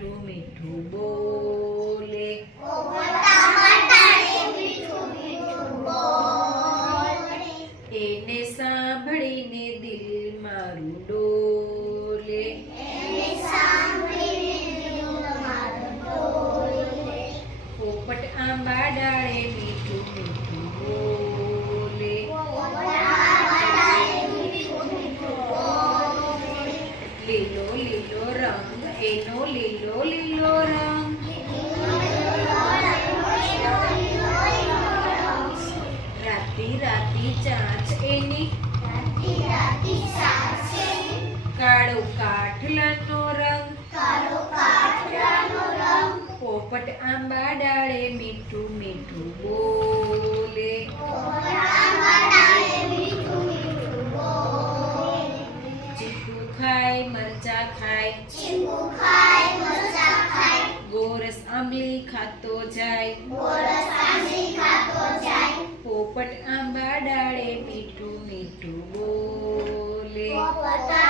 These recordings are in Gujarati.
મીઠું મીઠું બોલે. એને સાંભળીને દિલ મારું ડોલે. પોપટ આંબા ડાળે લીલો લીલો રંગ, એનો લીલો લીલો રંગ. રાતી રાતી ચાંચ એની. કાળો કાઠલાનો રંગ. પોપટ આંબા ડાળે મીઠું મીઠું બોલે. ખાય મરચા ખાય. લીંબુ ખાય મરચા ખાય. ગોરસ આંબલી ખાતો જાય. ગોરસ આંબલી ખાતો જાય. પોપટ આંબા ડાળે મીઠું મીઠું બોલે. પોપટ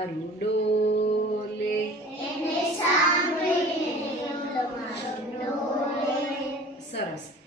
મારું ડોલે. સરસ.